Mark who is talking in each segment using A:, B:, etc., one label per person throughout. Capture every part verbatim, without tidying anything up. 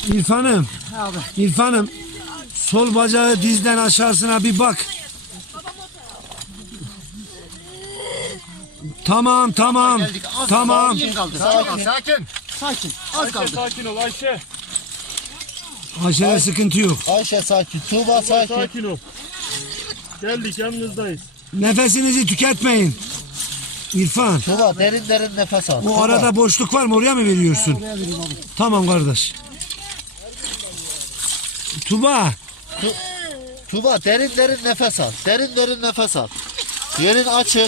A: İrfan'ım.
B: Abi.
A: İrfan'ım. Sol bacağı dizden aşağısına bir bak. Tamam tamam. Tamam.
C: Sakin, sakin.
B: Sakin. Az kaldı.
D: Sakin ol Ayşe.
A: Ayşe'de sıkıntı yok.
C: Ayşe sakin. Tuğba sakin.
D: Sakin ol. Geldik yanınızdayız.
A: Nefesinizi tüketmeyin. İrfan.
C: Tuğba derin derin nefes al.
A: O
C: Tuğba.
A: arada boşluk var mı? Oraya mı veriyorsun? Tamam kardeş. Tuba.
C: Tu Tuğba derin derin nefes al. Derin derin nefes al. Yerin açık.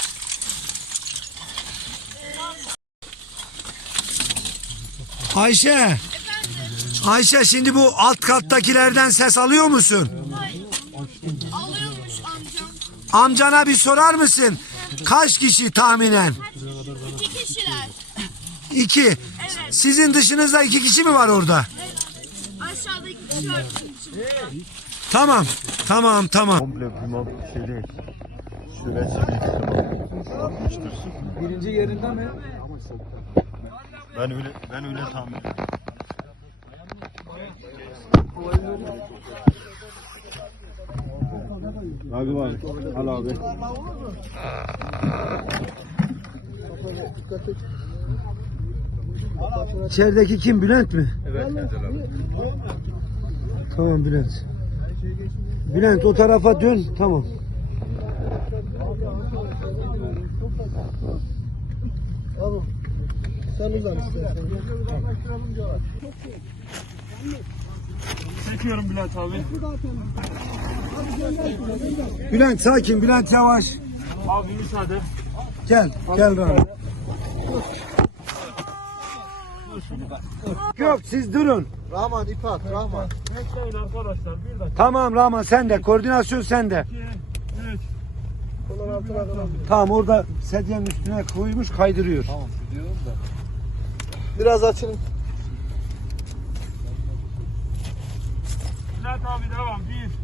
A: Ayşe. Ayşe şimdi bu alt kattakilerden ses alıyor musun?
E: Alıyormuş amcam.
A: Amcana bir sorar mısın? Kaç kişi tahminen?
E: İki kişiler.
A: İki. Sizin dışınızda iki kişi mi var orada?
E: Aşağıda iki kişi var.
A: Tamam. Tamam tamam.
D: Komple bilmem şey değil. Süresi bitsin.
B: Birinci yerinde mi?
D: Ben öyle ben öyle tahmin ediyorum. Abi var. Al abi.
A: İçerideki kim? Bülent mi?
D: Evet Erdal abi.
A: Tamam Bülent. Bülent o tarafa dön. Tamam.
D: Çekiyorum Bülent abi.
A: Bülent sakin. Bülent yavaş.
D: Abi müsaade.
A: Gel. Gel Rahman. Yok siz durun.
C: Rahman ip at Rahman.
D: Bekleyin arkadaşlar bir dakika.
A: Tamam Rahman sen de. Koordinasyon sende.
D: iki, üç.
A: Tamam orada sedyenin üstüne koymuş kaydırıyor.
C: Biraz açın.
D: Bülent abi devam. Bir.